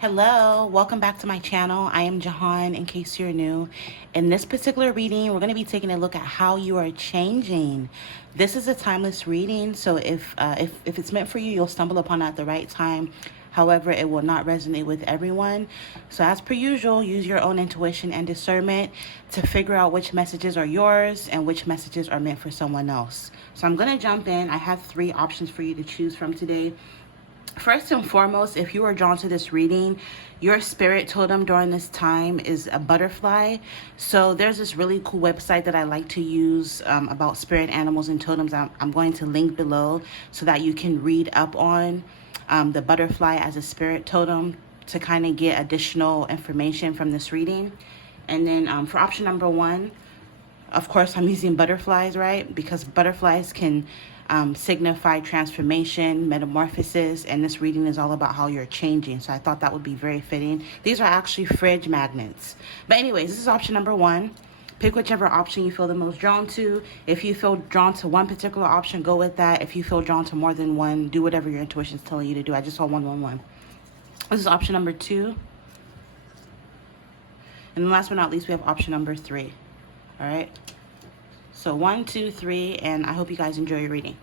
Hello, welcome back to my channel. I am Jahan, in case you're new. In this particular reading, we're going to be taking a look at how you are changing. This is a timeless reading, so if it's meant for you, you'll stumble upon it at the right time. However, it will not resonate with everyone. So as per usual, use your own intuition and discernment to figure out which messages are yours and which messages are meant for someone else. So I'm going to jump in. I have 3 options for you to choose from today. First and foremost, if you are drawn to this reading, your spirit totem during this time is a butterfly. So there's this really cool website that I like to use about spirit animals and totems. I'm going to link below so that you can read up on the butterfly as a spirit totem to kind of get additional information from this reading. And then for option number 1, of course, I'm using butterflies, right? Because butterflies can signify transformation, metamorphosis, and this reading is all about how you're changing. So I thought that would be very fitting. These are actually fridge magnets. But anyways, this is option number 1. Pick whichever option you feel the most drawn to. If you feel drawn to one particular option, go with that. If you feel drawn to more than one, do whatever your intuition is telling you to do. I just saw 111. This is option number 2. And last but not least, we have option number 3. All right, so 1, 2, 3, and I hope you guys enjoy your reading.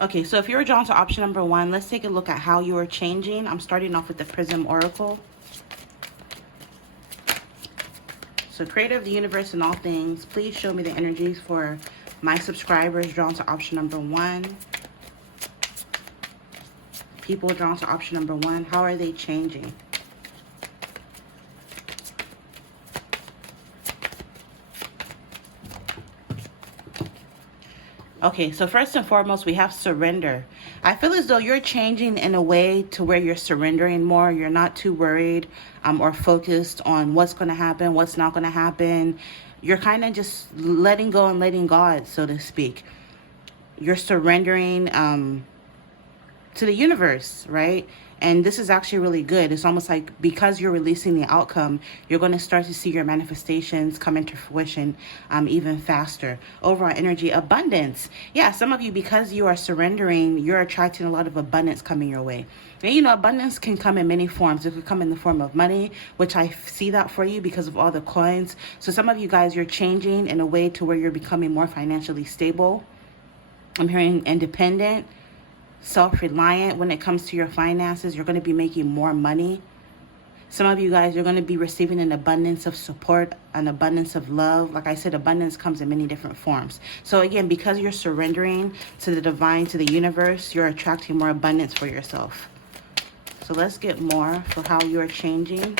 Okay, so if you're drawn to option number 1, let's take a look at how you are changing. I'm starting off with the Prism Oracle. So creator of the universe and all things, please show me the energies for my subscribers drawn to option number 1. People drawn to option number 1, how are they changing? Okay, so first and foremost, we have surrender. I feel as though you're changing in a way to where you're surrendering more. You're not too worried or focused on what's going to happen, what's not going to happen. You're kind of just letting go and letting God, so to speak. You're surrendering to the universe, right? And this is actually really good. It's almost like because you're releasing the outcome, you're going to start to see your manifestations come into fruition even faster. Overall energy, abundance. Yeah, some of you, because you are surrendering, you're attracting a lot of abundance coming your way. And you know, abundance can come in many forms. It could come in the form of money, which I see that for you because of all the coins. So some of you guys, you're changing in a way to where you're becoming more financially stable. I'm hearing independent, self-reliant when it comes to your finances. You're going to be making more money. Some of you guys, you're going to be receiving an abundance of support, an abundance of love. Like I said, abundance comes in many different forms. So again, because you're surrendering to the divine, to the universe, you're attracting more abundance for yourself. So let's get more for how you're changing.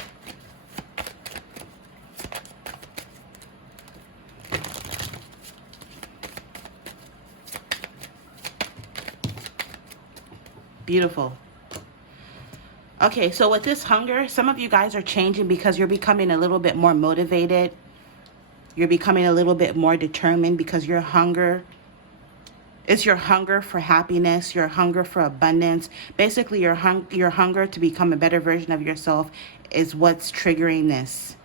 Beautiful. Okay, so with this hunger, some of you guys are changing because you're becoming a little bit more motivated. You're becoming a little bit more determined because your hunger, it's your hunger for happiness, your hunger for abundance. Basically, your hunger to become a better version of yourself is what's triggering this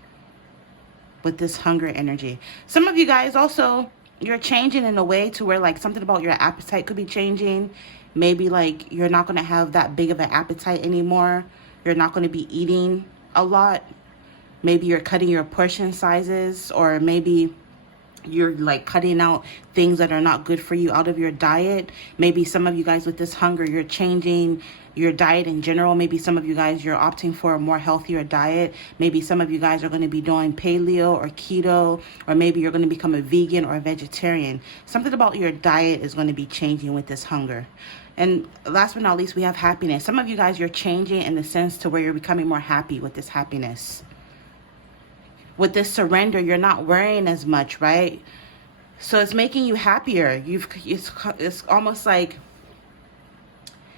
with this hunger energy. Some of you guys also, you're changing in a way to where like something about your appetite could be changing. Maybe like you're not going to have that big of an appetite anymore. You're not going to be eating a lot. Maybe you're cutting your portion sizes, or maybe you're like cutting out things that are not good for you out of your diet. Maybe some of you guys with this hunger, you're changing your diet in general. Maybe some of you guys, you're opting for a more healthier diet. Maybe some of you guys are going to be doing paleo or keto, or maybe you're going to become a vegan or a vegetarian. Something about your diet is going to be changing with this hunger. And last but not least, we have happiness. Some of you guys, you're changing in the sense to where you're becoming more happy with this happiness. With this surrender, you're not worrying as much, right? So it's making you happier. It's almost like,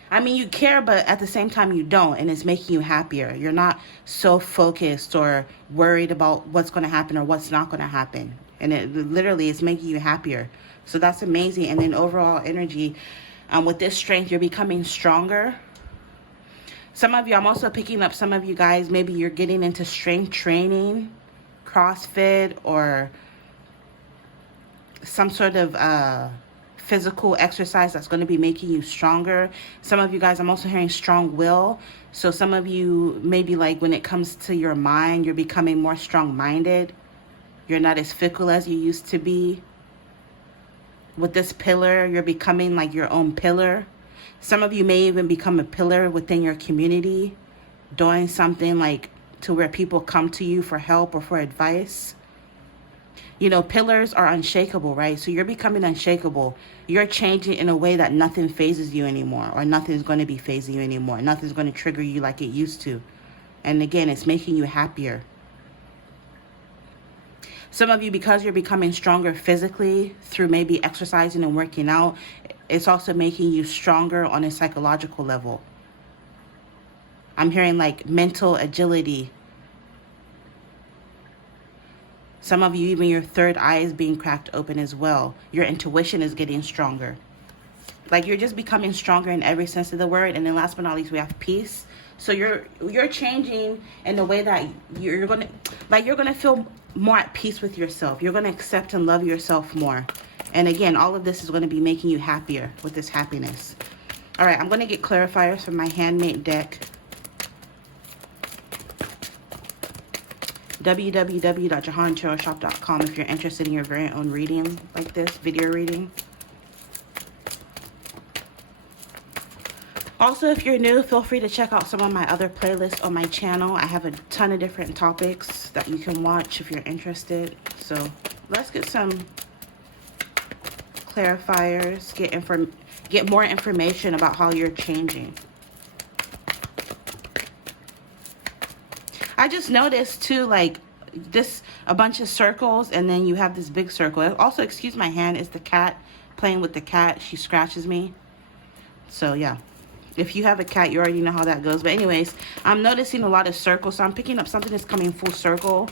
I mean, you care, but at the same time you don't, and it's making you happier. You're not so focused or worried about what's going to happen or what's not going to happen. And it literally is making you happier. So that's amazing. And then overall energy, With this strength, you're becoming stronger. Some of you, I'm also picking up some of you guys, maybe you're getting into strength training, CrossFit, or some sort of physical exercise that's going to be making you stronger. Some of you guys, I'm also hearing strong will. So some of you, maybe like when it comes to your mind, you're becoming more strong-minded. You're not as fickle as you used to be. With this pillar, you're becoming like your own pillar. Some of you may even become a pillar within your community, doing something like to where people come to you for help or for advice. You know, pillars are unshakable, right? So you're becoming unshakable. You're changing in a way that nothing phases you anymore, or nothing's going to be phasing you anymore. Nothing's going to trigger you like it used to. And again, it's making you happier. Some of you, because you're becoming stronger physically through maybe exercising and working out, it's also making you stronger on a psychological level. I'm hearing like mental agility. Some of you, even your third eye is being cracked open as well. Your intuition is getting stronger. Like you're just becoming stronger in every sense of the word. And then last but not least, we have peace. So you're changing in the way that you're gonna feel more at peace with yourself. You're gonna accept and love yourself more. And again, all of this is gonna be making you happier with this happiness. All right, I'm gonna get clarifiers from my handmade deck. www.JahanTarotShop.com if you're interested in your very own reading like this, video reading. Also, if you're new, feel free to check out some of my other playlists on my channel. I have a ton of different topics that you can watch if you're interested. So let's get some clarifiers, get more information about how you're changing. I just noticed too, like this, a bunch of circles, and then you have this big circle. Also, excuse my hand, it's the cat playing with the cat. She scratches me. So yeah. If you have a cat, you already know how that goes. But anyways, I'm noticing a lot of circles. So I'm picking up something that's coming full circle.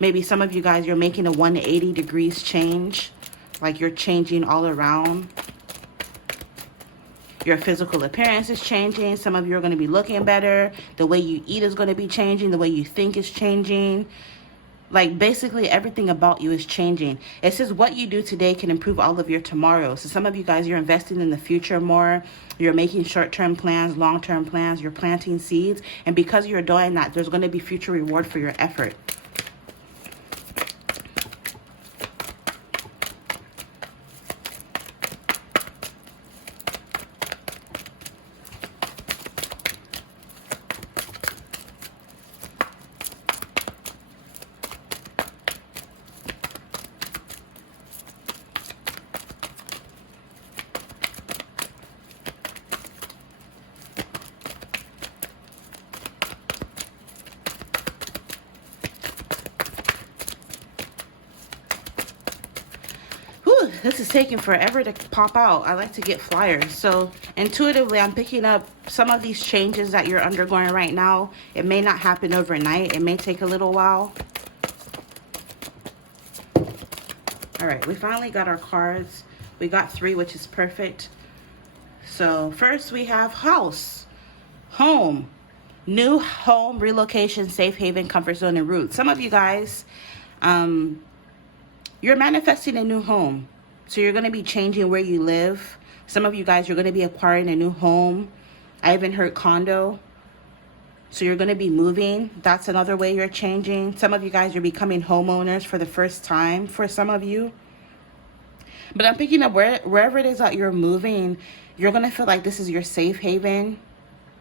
Maybe some of you guys, you're making a 180 degrees change. Like you're changing all around. Your physical appearance is changing. Some of you are going to be looking better. The way you eat is going to be changing. The way you think is changing. Like basically everything about you is changing. It says what you do today can improve all of your tomorrows. So some of you guys, you're investing in the future more. You're making short-term plans, long-term plans. You're planting seeds. And because you're doing that, there's going to be future reward for your effort. This is taking forever to pop out. I like to get flyers. So intuitively, I'm picking up some of these changes that you're undergoing right now. It may not happen overnight. It may take a little while. All right, we finally got our cards. We got 3, which is perfect. So first we have house, home, new home, relocation, safe haven, comfort zone, and roots. Some of you guys, you're manifesting a new home. So you're going to be changing where you live. Some of you guys, you're going to be acquiring a new home. I even heard condo. So you're going to be moving. That's another way you're changing. Some of you guys, you're becoming homeowners for the first time for some of you. But I'm picking up wherever it is that you're moving, you're going to feel like this is your safe haven,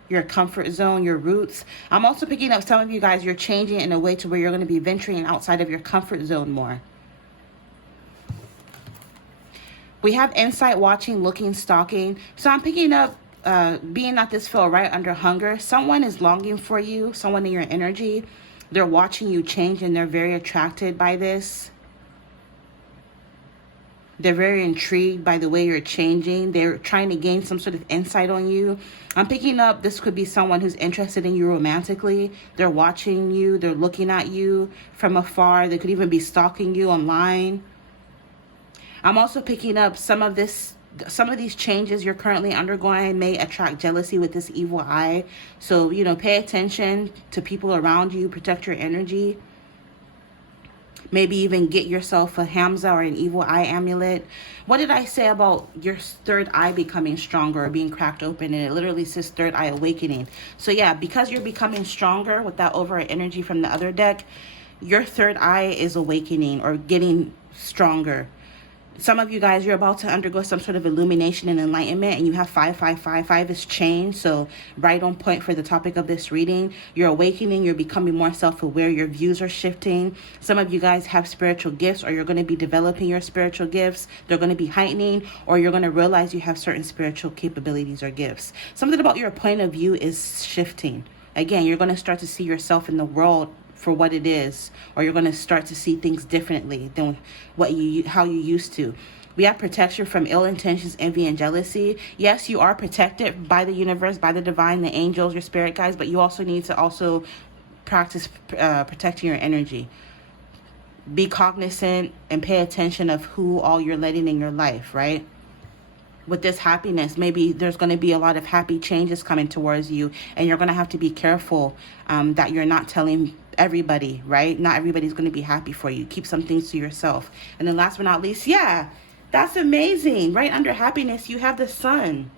your comfort zone, your roots. I'm also picking up some of you guys, you're changing in a way to where you're going to be venturing outside of your comfort zone more. We have insight, watching, looking, stalking. So I'm picking up, being that this fell right under hunger. Someone is longing for you, someone in your energy. They're watching you change and they're very attracted by this. They're very intrigued by the way you're changing. They're trying to gain some sort of insight on you. I'm picking up this could be someone who's interested in you romantically. They're watching you. They're looking at you from afar. They could even be stalking you online. I'm also picking up some of this some of these changes you're currently undergoing may attract jealousy with this evil eye. So, you know, pay attention to people around you, protect your energy. Maybe even get yourself a Hamza or an evil eye amulet. What did I say about your third eye becoming stronger or being cracked open? And it literally says third eye awakening. So yeah, because you're becoming stronger with that overall energy from the other deck, your third eye is awakening or getting stronger. Some of you guys, you're about to undergo some sort of illumination and enlightenment, and you have 5555 is change. So right on point for the topic of this reading. You're awakening, you're becoming more self-aware, your views are shifting. Some of you guys have spiritual gifts, or you're going to be developing your spiritual gifts. They're going to be heightening, or you're going to realize you have certain spiritual capabilities or gifts. Something about your point of view is shifting. Again, you're going to start to see yourself in the world for what it is, or you're going to start to see things differently than how you used to. We have protection from ill intentions, envy, and jealousy. Yes, you are protected by the universe, by the divine, the angels, your spirit guides, but you also need to practice protecting your energy. Be cognizant and pay attention of who all you're letting in your life, right? With this happiness, maybe there's going to be a lot of happy changes coming towards you, and you're going to have to be careful that you're not telling everybody, right? Not everybody's going to be happy for you. Keep some things to yourself. And then last but not least, yeah, that's amazing. Right under happiness, you have the sun.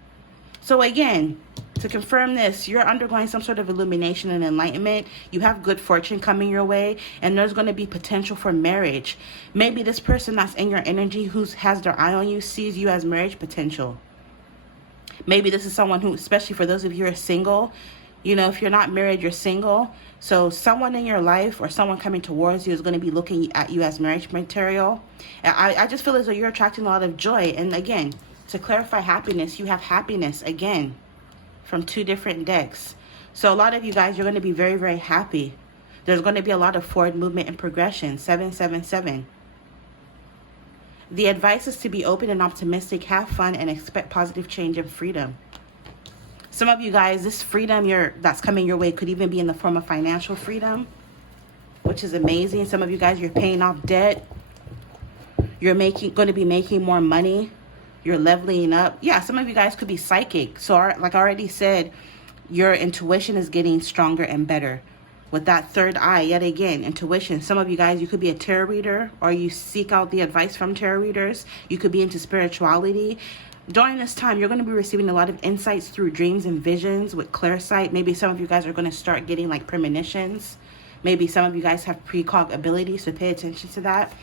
So again, to confirm this, you're undergoing some sort of illumination and enlightenment. You have good fortune coming your way, and there's going to be potential for marriage. Maybe this person that's in your energy who has their eye on you sees you as marriage potential. Maybe this is someone who, especially for those of you who are single, you know, if you're not married, you're single. So someone in your life or someone coming towards you is going to be looking at you as marriage material. I just feel as though you're attracting a lot of joy. And again, to clarify happiness, you have happiness again from two different decks. So a lot of you guys, you're going to be very, very happy. There's going to be a lot of forward movement and progression. 777. The advice is to be open and optimistic, have fun, and expect positive change and freedom. Some of you guys, this freedom that's coming your way could even be in the form of financial freedom, which is amazing. Some of you guys, you're paying off debt. You're going to be making more money. You're leveling up. Yeah, some of you guys could be psychic. So like I already said, your intuition is getting stronger and better. With that third eye, yet again, intuition. Some of you guys, you could be a tarot reader, or you seek out the advice from tarot readers. You could be into spirituality. During this time, you're going to be receiving a lot of insights through dreams and visions with clairsight. Maybe some of you guys are going to start getting like premonitions. Maybe some of you guys have precog abilities, so pay attention to that.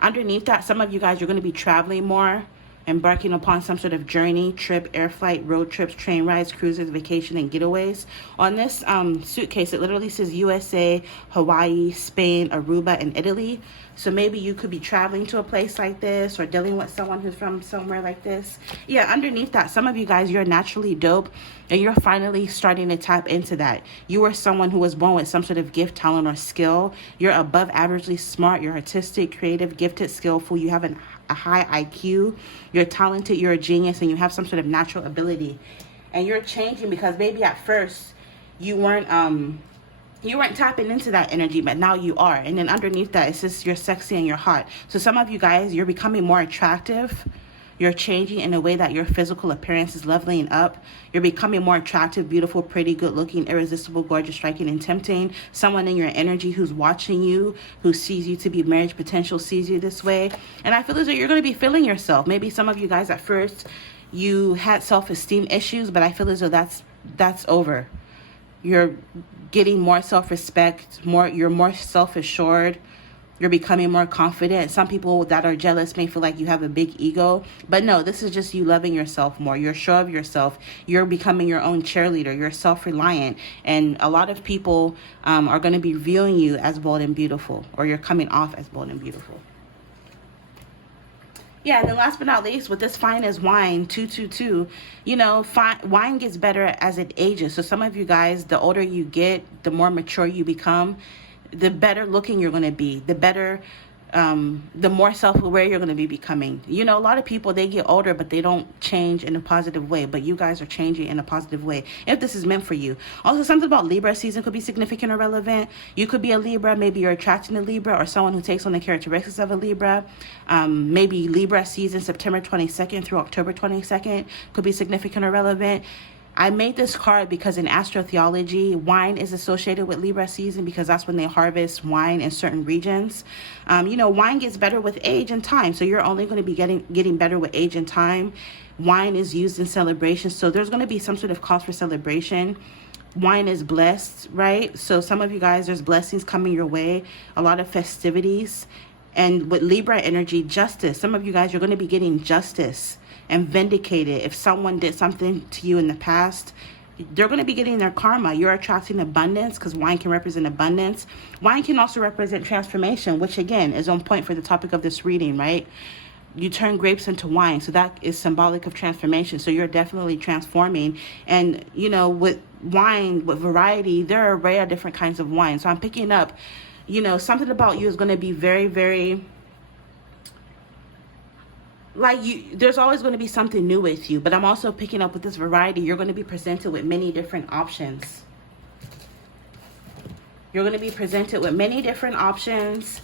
Underneath that, some of you guys are going to be traveling more, embarking upon some sort of journey, trip, air flight, road trips, train rides, cruises, vacation, and getaways. On this suitcase, it literally says USA, Hawaii, Spain, Aruba, and Italy. So maybe you could be traveling to a place like this, or dealing with someone who's from somewhere like this. Yeah, underneath that, some of you guys, you're naturally dope, and you're finally starting to tap into that. You are someone who was born with some sort of gift, talent, or skill. You're above averagely smart. You're artistic, creative, gifted, skillful. You have a high IQ. You're talented. You're a genius, and you have some sort of natural ability. And you're changing because maybe at first you weren't tapping into that energy, but now you are. And then underneath that, it's just you're sexy and you're hot. So some of you guys, you're becoming more attractive. You're changing in a way that your physical appearance is leveling up. You're becoming more attractive, beautiful, pretty, good looking, irresistible, gorgeous, striking, and tempting. Someone in your energy who's watching you, who sees you to be marriage potential, sees you this way. And I feel as though you're going to be feeling yourself. Maybe some of you guys at first, you had self-esteem issues, but I feel as though that's over. You're getting more self-respect, you're more self-assured. You're becoming more confident. Some people that are jealous may feel like you have a big ego, but no, this is just you loving yourself more. You're sure of yourself. You're becoming your own cheerleader. You're self-reliant, and a lot of people are going to be viewing you as bold and beautiful, or you're coming off as bold and beautiful. Yeah, and then last but not least, with this fine as wine, 222, you know, wine gets better as it ages. So some of you guys, the older you get, the more mature you become, the better looking you're going to be, the better the more self-aware you're going to be becoming. You know, a lot of people, they get older, but they don't change in a positive way. But you guys are changing in a positive way, if this is meant for you. Also, something about Libra season could be significant or relevant. You could be a Libra. Maybe you're attracting a Libra or someone who takes on the characteristics of a Libra. Maybe Libra season, September 22nd through October 22nd, could be significant or relevant. I made this card because in astrotheology, wine is associated with Libra season because that's when they harvest wine in certain regions. You know, wine gets better with age and time, so you're only going to be getting better with age and time. Wine is used in celebrations, so there's going to be some sort of cause for celebration. Wine is blessed, right? So some of you guys, there's blessings coming your way, a lot of festivities. And with Libra energy, justice. Some of you guys, you're going to be getting justice and vindicated. If someone did something to you in the past, they're going to be getting their karma. You're attracting abundance because wine can represent abundance. Wine can also represent transformation, which again is on point for the topic of this reading, right? You turn grapes into wine, so that is symbolic of transformation. So you're definitely transforming. And you know, with wine, with variety, there are an array of different kinds of wine. So I'm picking up, you know, something about you is going to be very, very, like, there's always going to be something new with you. But I'm also picking up with this variety, you're going to be presented with many different options. You're going to be presented with many different options.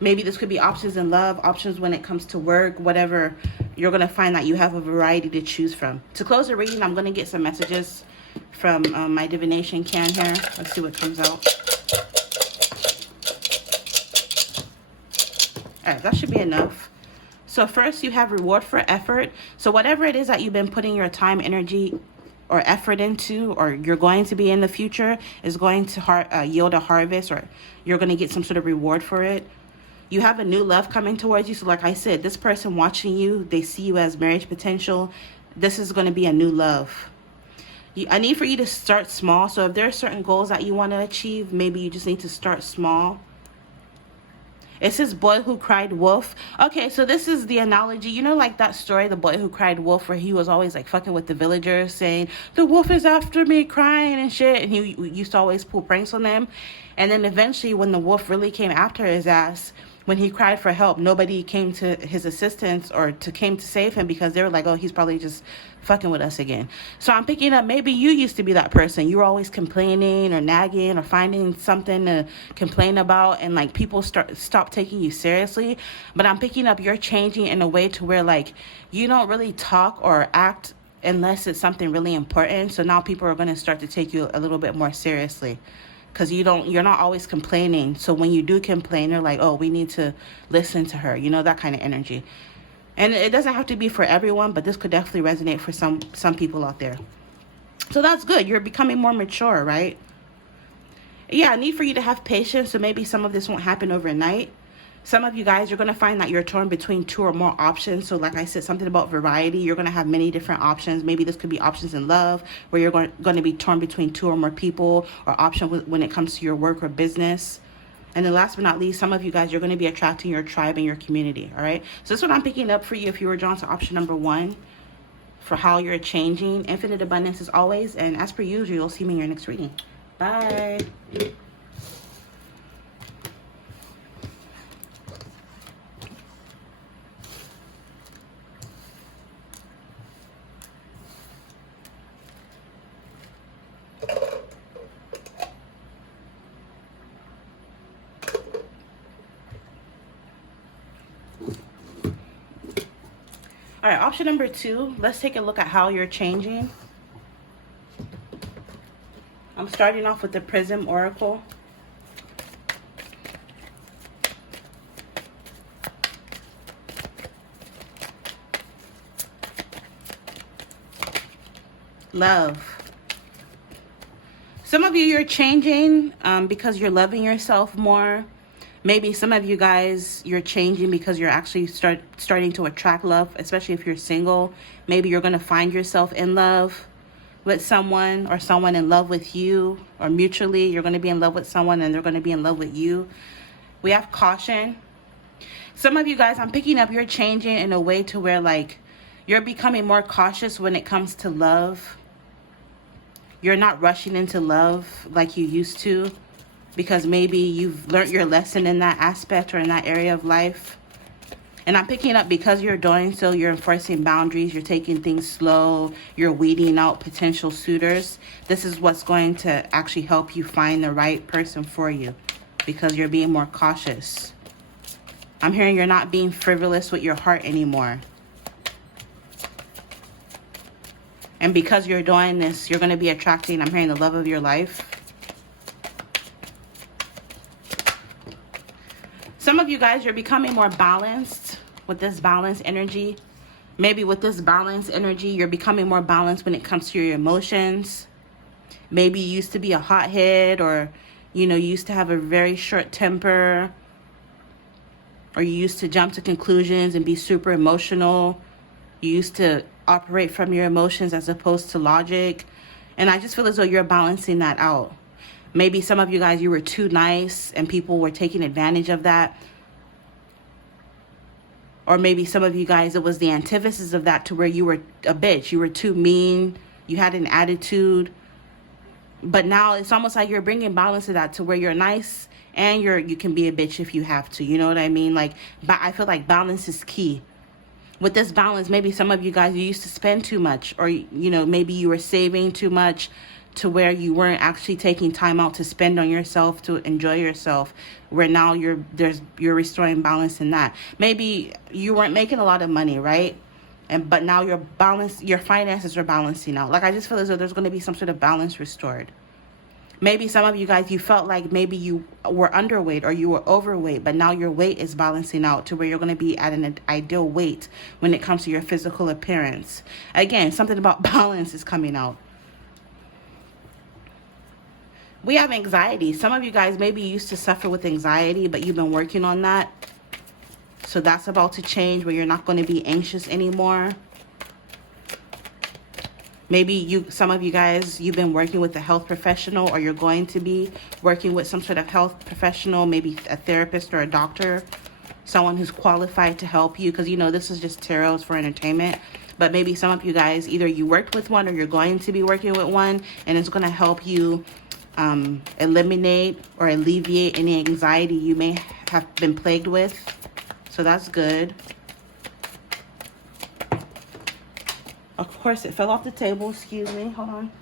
Maybe this could be options in love, options when it comes to work, whatever. You're going to find that you have a variety to choose from. To close the reading, I'm going to get some messages from my divination can here. Let's see what comes out. All right, that should be enough. So first, you have reward for effort. So whatever it is that you've been putting your time, energy, or effort into, or you're going to be in the future, is going to yield a harvest, or you're going to get some sort of reward for it. You have a new love coming towards you. So like I said, this person watching you, they see you as marriage potential. This is going to be a new love. I need for you to start small. So if there are certain goals that you want to achieve, maybe you just need to start small. It says boy who cried wolf. Okay, so this is the analogy. You know, like that story, the boy who cried wolf, where he was always like fucking with the villagers, saying, the wolf is after me, crying and shit. And he used to always pull pranks on them. And then eventually when the wolf really came after his ass, when he cried for help, nobody came to his assistance or came to save him because they were like, oh, he's probably just fucking with us again. So I'm picking up, maybe you used to be that person. You were always complaining or nagging or finding something to complain about, and like people stop taking you seriously. But I'm picking up, you're changing in a way to where like you don't really talk or act unless it's something really important. So now people are going to start to take you a little bit more seriously. Because you're not always complaining. So when you do complain, they're like, oh, we need to listen to her. You know, that kind of energy. And it doesn't have to be for everyone, but this could definitely resonate for some people out there. So that's good. You're becoming more mature, right? Yeah, I need for you to have patience. So maybe some of this won't happen overnight. Some of you guys, you're going to find that you're torn between two or more options. So like I said, something about variety. You're going to have many different options. Maybe this could be options in love, where you're going to be torn between two or more people, or option when it comes to your work or business. And then last but not least, some of you guys, you're going to be attracting your tribe and your community. All right. So this is what I'm picking up for you if you were drawn to option number 1 for how you're changing. Infinite abundance as always. And as per usual, you'll see me in your next reading. Bye. All right, option number 2, let's take a look at how you're changing. I'm starting off with the Prism Oracle. Love. Some of you're changing because you're loving yourself more. Maybe some of you guys, you're changing because you're actually starting to attract love, especially if you're single. Maybe you're going to find yourself in love with someone, or someone in love with you, or mutually you're going to be in love with someone and they're going to be in love with you. We have caution. Some of you guys, I'm picking up, you're changing in a way to where like you're becoming more cautious when it comes to love. You're not rushing into love like you used to. because maybe you've learned your lesson in that aspect or in that area of life. And I'm picking up because you're doing so, you're enforcing boundaries, you're taking things slow, you're weeding out potential suitors. This is what's going to actually help you find the right person for you, because you're being more cautious. I'm hearing you're not being frivolous with your heart anymore. And because you're doing this, you're going to be attracting, I'm hearing, the love of your life. Some of you guys, you're becoming more balanced with this balanced energy. Maybe with this balanced energy, you're becoming more balanced when it comes to your emotions. Maybe you used to be a hothead, or, you know, you used to have a very short temper, or you used to jump to conclusions and be super emotional. You used to operate from your emotions as opposed to logic. And I just feel as though you're balancing that out. Maybe some of you guys, you were too nice and people were taking advantage of that. Or maybe some of you guys, it was the antithesis of that, to where you were a bitch. You were too mean. You had an attitude. But now it's almost like you're bringing balance to that, to where you're nice and you can be a bitch if you have to. You know what I mean? Like, but I feel like balance is key. With this balance, maybe some of you guys, you used to spend too much, or, you know, maybe you were saving too much, to where you weren't actually taking time out to spend on yourself, to enjoy yourself, where now you're restoring balance in that. Maybe you weren't making a lot of money, right? But now your finances are balancing out. Like, I just feel as though there's going to be some sort of balance restored. Maybe some of you guys, you felt like maybe you were underweight or you were overweight, but now your weight is balancing out to where you're going to be at an ideal weight when it comes to your physical appearance. Again, something about balance is coming out. We have anxiety. Some of you guys maybe used to suffer with anxiety, but you've been working on that. So that's about to change, where you're not going to be anxious anymore. Maybe some of you guys, you've been working with a health professional, or you're going to be working with some sort of health professional, maybe a therapist or a doctor, someone who's qualified to help you, because, you know, this is just tarots for entertainment. But maybe some of you guys, either you worked with one or you're going to be working with one, and it's going to help you eliminate or alleviate any anxiety you may have been plagued with. So that's good. Of course, it fell off the table. Excuse me. Hold on.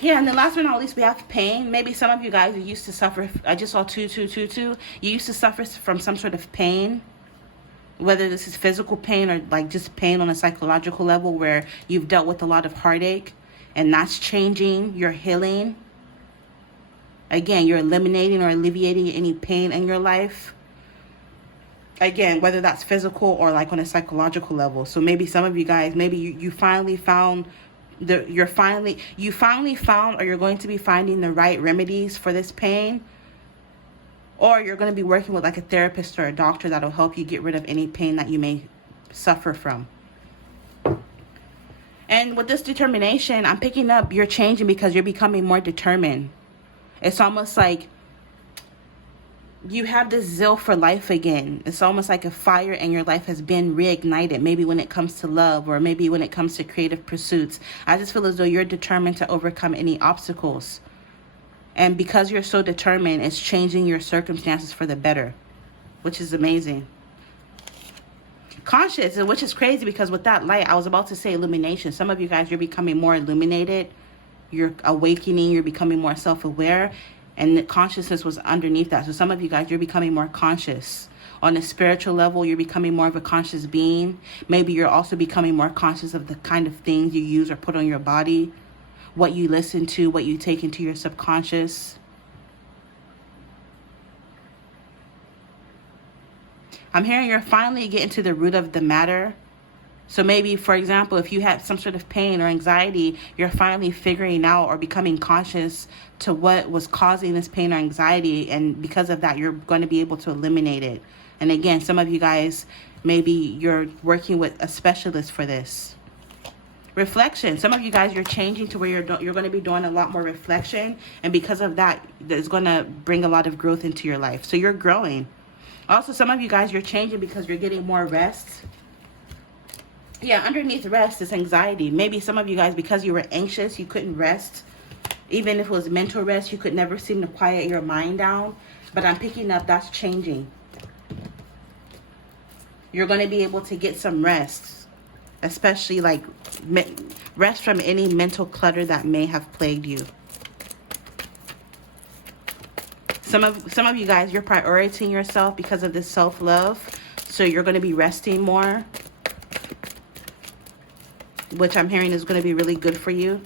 Yeah, and then last but not least, we have pain. Maybe some of you guys who used to suffer, I just saw 2222. You used to suffer from some sort of pain, whether this is physical pain or like just pain on a psychological level, where you've dealt with a lot of heartache. And that's changing. You're healing. Again, you're eliminating or alleviating any pain in your life. Again, whether that's physical or like on a psychological level. So maybe some of you guys, maybe you finally found you finally found, or you're going to be finding the right remedies for this pain. Or you're going to be working with like a therapist or a doctor that'll help you get rid of any pain that you may suffer from. And with this determination, I'm picking up you're changing because you're becoming more determined. It's almost like you have this zeal for life again. It's almost like a fire in your life has been reignited, maybe when it comes to love, or maybe when it comes to creative pursuits. I just feel as though you're determined to overcome any obstacles. And because you're so determined, it's changing your circumstances for the better, which is amazing. Conscious, which is crazy, because with that light, I was about to say illumination. Some of you guys, you're becoming more illuminated. You're awakening. You're becoming more self-aware. And the consciousness was underneath that. So some of you guys, you're becoming more conscious. On a spiritual level, you're becoming more of a conscious being. Maybe you're also becoming more conscious of the kind of things you use or put on your body, what you listen to, what you take into your subconscious. I'm hearing you're finally getting to the root of the matter. So maybe, for example, if you had some sort of pain or anxiety, you're finally figuring out or becoming conscious to what was causing this pain or anxiety. And because of that, you're going to be able to eliminate it. And again, some of you guys, maybe you're working with a specialist for this. Reflection. Some of you guys, you're changing to where you're going to be doing a lot more reflection. And because of that, it's going to bring a lot of growth into your life. So you're growing. Also, some of you guys, you're changing because you're getting more rest. Yeah, underneath rest is anxiety. Maybe some of you guys, because you were anxious, you couldn't rest. Even if it was mental rest, you could never seem to quiet your mind down. But I'm picking up that's changing. You're going to be able to get some rest. Especially like rest from any mental clutter that may have plagued you. Some of you guys, you're prioritizing yourself because of this self-love. So you're going to be resting more. Which I'm hearing is going to be really good for you.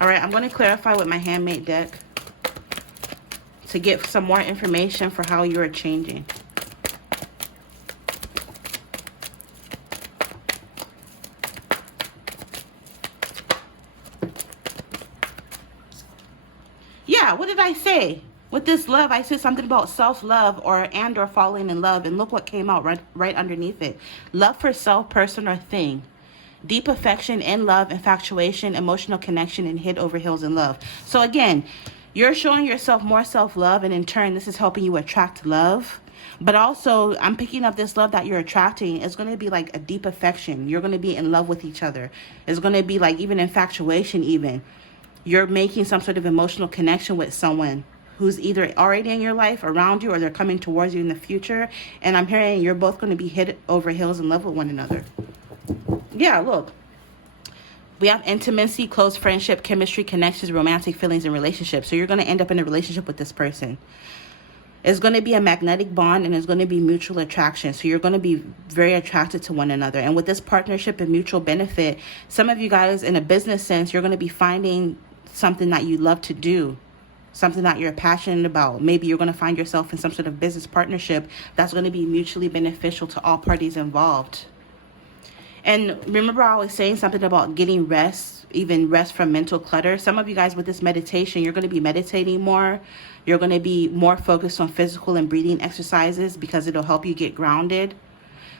Alright, I'm going to clarify with my handmade deck. To get some more information for how you are changing. Yeah, what did I say? With this love, I said something about self-love or falling in love. And look what came out right underneath it. Love for self, person, or thing. Deep affection and love, infatuation, emotional connection, and head over heels in love. So again, you're showing yourself more self-love, and in turn, this is helping you attract love. But also, I'm picking up this love that you're attracting. It's going to be like a deep affection. You're going to be in love with each other. It's going to be like even infatuation even. You're making some sort of emotional connection with someone who's either already in your life, around you, or they're coming towards you in the future. And I'm hearing you're both going to be head over heels in love with one another. Yeah, look. We have intimacy, close friendship, chemistry, connections, romantic feelings, and relationships. So you're going to end up in a relationship with this person. It's going to be a magnetic bond, and it's going to be mutual attraction. So you're going to be very attracted to one another. And with this partnership and mutual benefit, some of you guys, in a business sense, you're going to be finding something that you love to do, something that you're passionate about. Maybe you're going to find yourself in some sort of business partnership that's going to be mutually beneficial to all parties involved. And remember, I was saying something about getting rest, even rest from mental clutter. Some of you guys with this meditation, you're going to be meditating more. You're going to be more focused on physical and breathing exercises because it'll help you get grounded.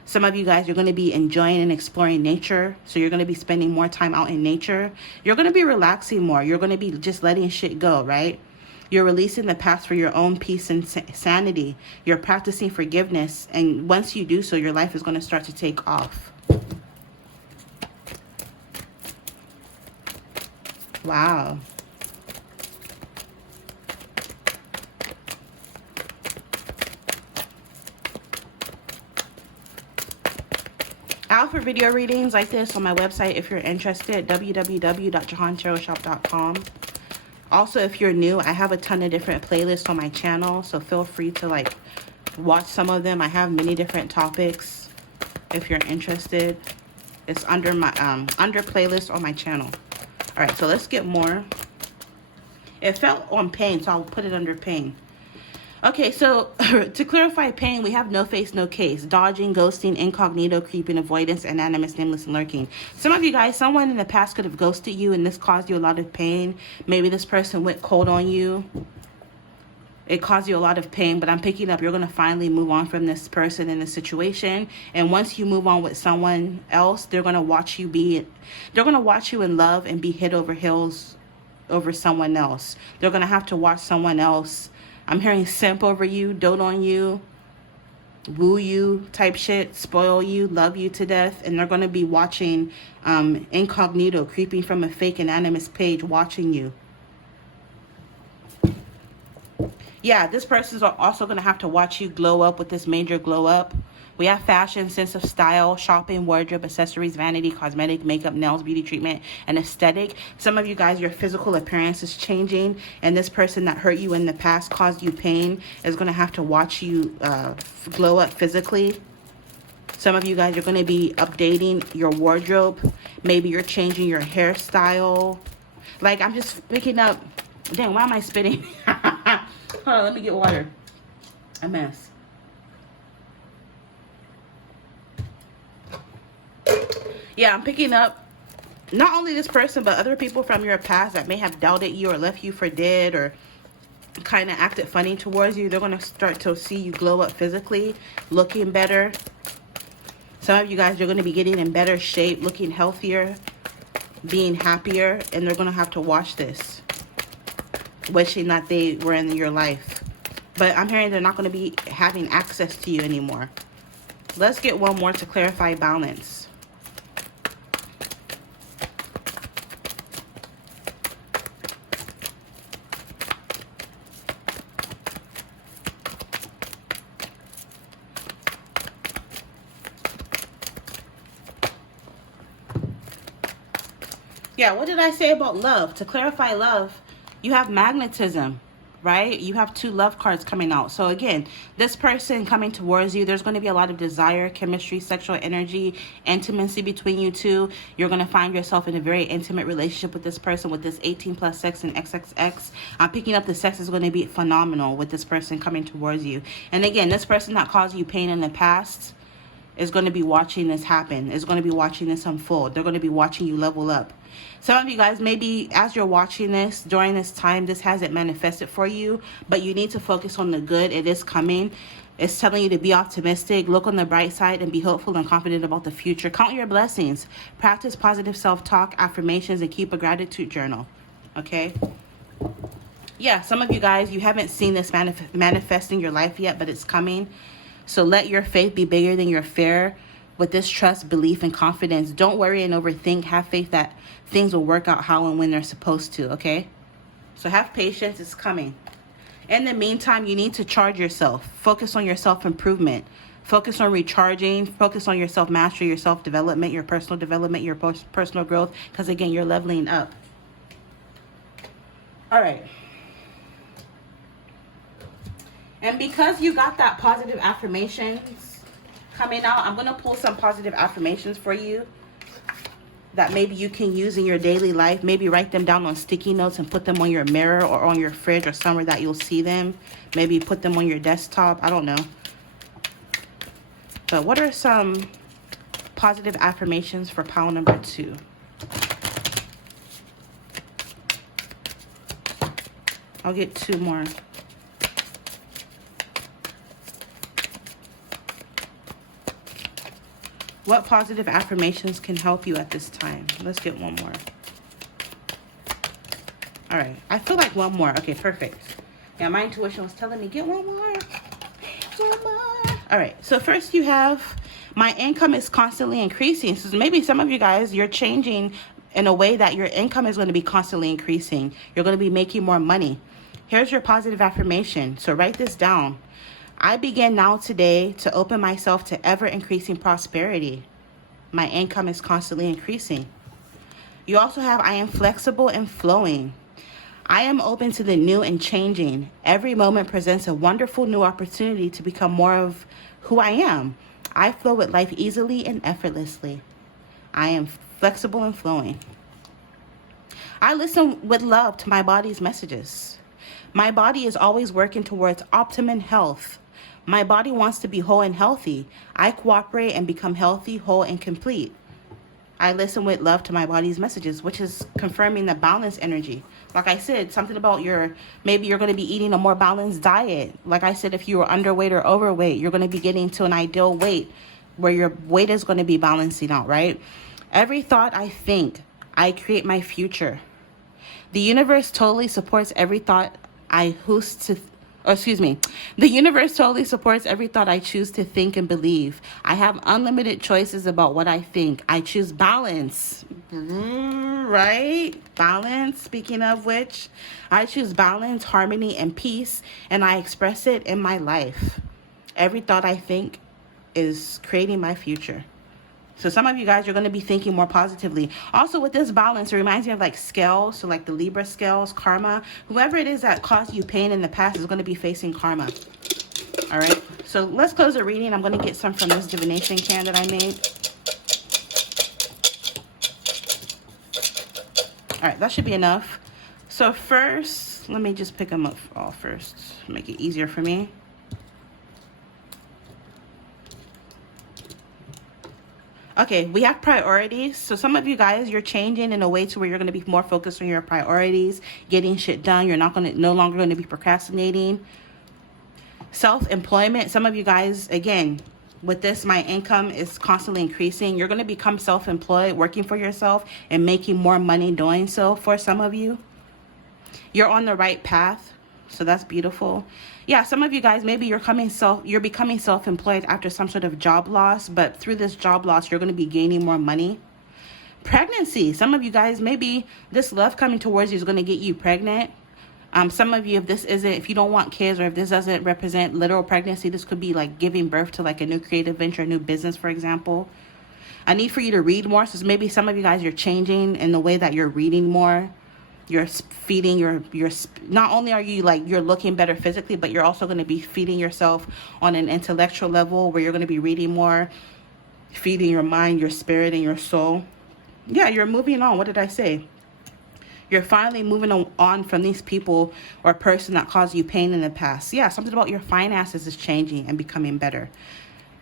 Some of you guys, you're going to be enjoying and exploring nature. So you're going to be spending more time out in nature. You're going to be relaxing more. You're going to be just letting shit go, right? You're releasing the past for your own peace and sanity. You're practicing forgiveness. And once you do so, your life is going to start to take off. Wow. I offer video readings like this on my website if you're interested, www.jahantarotshop.com. Also, if you're new, I have a ton of different playlists on my channel, so feel free to watch some of them. I have many different topics if you're interested. It's under my under playlist on my channel. All right, so let's get more. It felt on pain, so I'll put it under pain. Okay, so to clarify pain, we have no face, no case. Dodging, ghosting, incognito, creeping, avoidance, anonymous, nameless, and lurking. Some of you guys, someone in the past could have ghosted you, and this caused you a lot of pain. Maybe this person went cold on you. It caused you a lot of pain, but I'm picking up you're going to finally move on from this person in this situation. And once you move on with someone else, they're going to watch you in love and be head over heels over someone else. They're going to have to watch someone else. I'm hearing simp over you, dote on you, woo you type shit, spoil you, love you to death. And they're going to be watching incognito, creeping from a fake anonymous page, watching you. Yeah, this person's also going to have to watch you glow up with this major glow up. We have fashion, sense of style, shopping, wardrobe, accessories, vanity, cosmetic, makeup, nails, beauty treatment, and aesthetic. Some of you guys, your physical appearance is changing, and this person that hurt you in the past, caused you pain, is going to have to watch you glow up physically. Some of you guys are going to be updating your wardrobe. Maybe you're changing your hairstyle. I'm just picking up... Dang, why am I spitting? Hold on, let me get water. A mess. Yeah, I'm picking up not only this person, but other people from your past that may have doubted you or left you for dead or kind of acted funny towards you. They're going to start to see you glow up physically, looking better. Some of you guys are going to be getting in better shape, looking healthier, being happier, and they're going to have to watch this, wishing that they were in your life. But I'm hearing they're not going to be having access to you anymore. Let's get one more to clarify balance. Yeah, what did I say about love? To clarify love, you have magnetism, right? You have 2 love cards coming out. So again, this person coming towards you, there's going to be a lot of desire, chemistry, sexual energy, intimacy between you two. You're going to find yourself in a very intimate relationship with this person, with this 18 plus sex and XXX. I'm picking up the sex is going to be phenomenal with this person coming towards you. And again, this person that caused you pain in the past is going to be watching this happen, is going to be watching this unfold. They're going to be watching you level up. Some of you guys, maybe as you're watching this, during this time, this hasn't manifested for you, but you need to focus on the good. It is coming. It's telling you to be optimistic, look on the bright side, and be hopeful and confident about the future. Count your blessings. Practice positive self-talk, affirmations, and keep a gratitude journal. Okay? Yeah, some of you guys, you haven't seen this manifest in your life yet, but it's coming. So let your faith be bigger than your fear. With this trust, belief, and confidence, don't worry and overthink. Have faith that things will work out how and when they're supposed to, okay? So have patience. It's coming. In the meantime, you need to charge yourself. Focus on your self-improvement. Focus on recharging. Focus on your self-mastery, your self-development, your personal development, your personal growth. Because, again, you're leveling up. All right. And because you got that positive affirmations coming out, I'm going to pull some positive affirmations for you that maybe you can use in your daily life. Maybe write them down on sticky notes and put them on your mirror or on your fridge or somewhere that you'll see them. Maybe put them on your desktop. I don't know. But what are some positive affirmations for pile number 2? I'll get 2 more. What positive affirmations can help you at this time? Let's get 1 more. All right. I feel like 1 more. Okay, perfect. Yeah, my intuition was telling me, get 1 more. 1 more. All right. So first you have, my income is constantly increasing. So maybe some of you guys, you're changing in a way that your income is going to be constantly increasing. You're going to be making more money. Here's your positive affirmation. So write this down. I begin now today to open myself to ever-increasing prosperity. My income is constantly increasing. You also have, I am flexible and flowing. I am open to the new and changing. Every moment presents a wonderful new opportunity to become more of who I am. I flow with life easily and effortlessly. I am flexible and flowing. I listen with love to my body's messages. My body is always working towards optimum health. My body wants to be whole and healthy. I cooperate and become healthy, whole, and complete. I listen with love to my body's messages, which is confirming the balanced energy. Like I said, something about maybe you're going to be eating a more balanced diet. Like I said, if you were underweight or overweight, you're going to be getting to an ideal weight where your weight is going to be balancing out, right? Every thought I think, I create my future. The universe totally supports every thought the universe totally supports every thought I choose to think and believe. I have unlimited choices about what I think. I choose balance, right? Balance, speaking of which, I choose balance, harmony, and peace, and I express it in my life. Every thought I think is creating my future. So some of you guys, you're going to be thinking more positively. Also with this balance, it reminds me of like scales. So like the Libra scales, karma. Whoever it is that caused you pain in the past is going to be facing karma. All right. So let's close the reading. I'm going to get some from this divination can that I made. All right. That should be enough. So first, let me just pick them up all first. Make it easier for me. Okay, we have priorities. So some of you guys, you're changing in a way to where you're going to be more focused on your priorities, getting shit done. You're no longer going to be procrastinating. Self-employment. Some of you guys, again, with this, my income is constantly increasing. You're going to become self-employed, working for yourself and making more money doing so for some of you. You're on the right path. So that's beautiful. Yeah, some of you guys, maybe you're becoming self-employed after some sort of job loss, but through this job loss, you're going to be gaining more money. Pregnancy. Some of you guys, maybe this love coming towards you is going to get you pregnant. Some of you, if you don't want kids, or if this doesn't represent literal pregnancy, this could be like giving birth to like a new creative venture, a new business, for example. I need for you to read more. So maybe some of you guys, you're changing in the way that you're reading more. You're feeding your not only are you like you're looking better physically, but you're also going to be feeding yourself on an intellectual level where you're going to be reading more, feeding your mind, your spirit, and your soul. Yeah, you're moving on. What did I say? You're finally moving on from these people or person that caused you pain in the past. Yeah, something about your finances is changing and becoming better.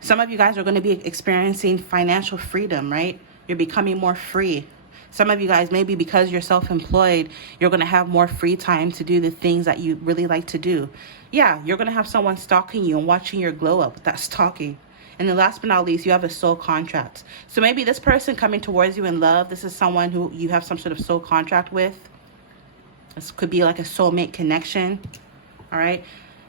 Some of you guys are going to be experiencing financial freedom, right? You're becoming more free. Some of you guys, maybe because you're self-employed, you're going to have more free time to do the things that you really like to do. Yeah, you're going to have someone stalking you and watching your glow up with that stalking. And then last but not least, you have a soul contract. So maybe this person coming towards you in love, this is someone who you have some sort of soul contract with. This could be like a soulmate connection. All right.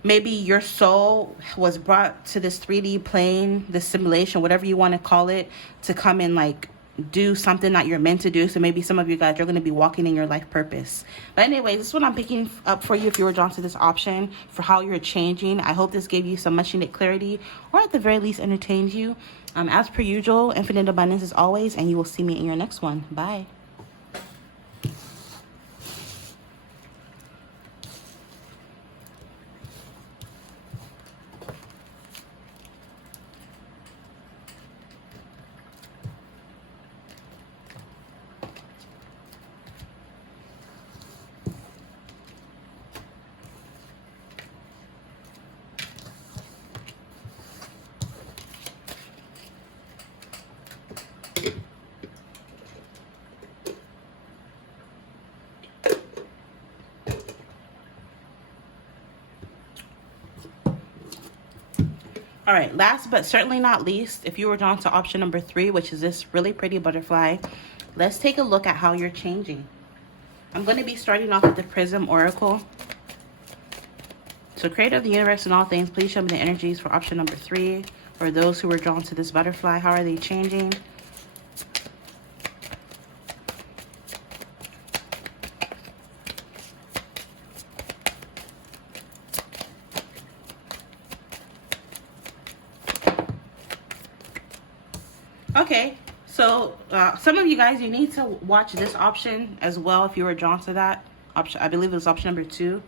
Maybe your soul was brought to this 3D plane, this simulation, whatever you want to call it, to come and like do something that you're meant to do. So maybe some of you guys are going to be walking in your life purpose. But anyway, this is what I'm picking up for you if you were drawn to this option for how you're changing. I hope this gave you some much needed clarity, or at the very least entertained you. As per usual, infinite abundance as always, and you will see me in your next one. Bye. All right, last but certainly not least, if you were drawn to option number 3, which is this really pretty butterfly, let's take a look at how you're changing. I'm going to be starting off with the Prism Oracle. So creator of the universe and all things, please show me the energies for option number 3. For those who were drawn to this butterfly, how are they changing? Okay, so some of you guys, you need to watch this option as well if you were drawn to that option. I believe it was option number 2.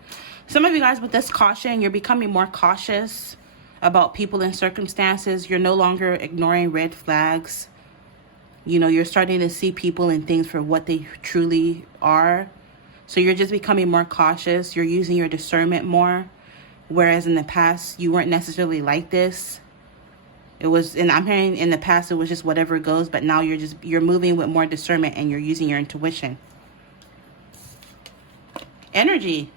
Some of you guys, with this caution, you're becoming more cautious about people and circumstances. You're no longer ignoring red flags. You know, you're starting to see people and things for what they truly are. So you're just becoming more cautious. You're using your discernment more. Whereas in the past, you weren't necessarily like this. It was, and I'm hearing in the past, it was just whatever goes, but now you're moving with more discernment and you're using your intuition. Energy.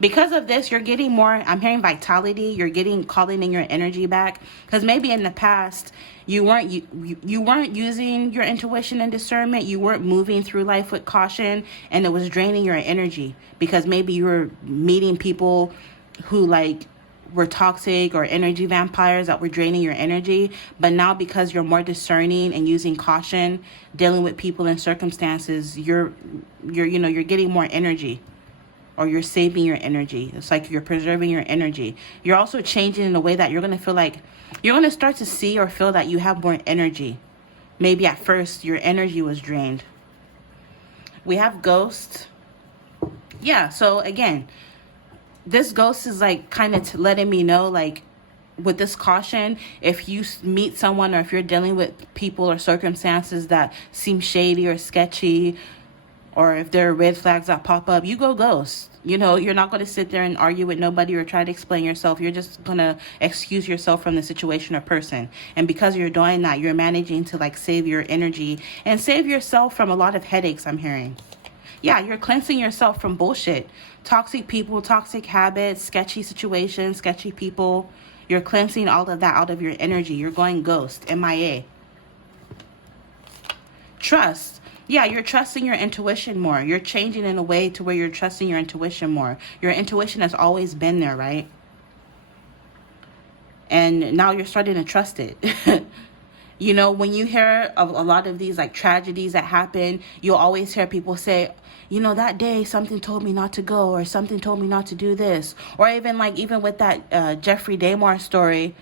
Because of this, you're getting more, I'm hearing vitality. You're calling in your energy back. Because maybe in the past, you weren't using your intuition and discernment. You weren't moving through life with caution, and it was draining your energy. Because maybe you were meeting people who like were toxic or energy vampires that were draining your energy. But now, because you're more discerning and using caution, dealing with people and circumstances, you're getting more energy, or you're saving your energy. It's like you're preserving your energy. You're also changing in a way that you're going to feel like you're going to start to see or feel that you have more energy. Maybe at first your energy was drained. We have Ghost. Yeah, so again, this ghost is like kind of letting me know, like, with this caution, if you meet someone or if you're dealing with people or circumstances that seem shady or sketchy, or if there are red flags that pop up, you go ghost. You know, you're not going to sit there and argue with nobody or try to explain yourself. You're just going to excuse yourself from the situation or person. And because you're doing that, you're managing to like save your energy and save yourself from a lot of headaches, I'm hearing. Yeah, you're cleansing yourself from bullshit. Toxic people, toxic habits, sketchy situations, sketchy people. You're cleansing all of that out of your energy. You're going ghost, MIA. Trust. Yeah, you're trusting your intuition more. You're changing in a way to where you're trusting your intuition more. Your intuition has always been there, right? And now you're starting to trust it. You know, when you hear of a lot of these like tragedies that happen, you'll always hear people say, you know, that day something told me not to go, or something told me not to do this. Or even with that Jeffrey Dahmer story,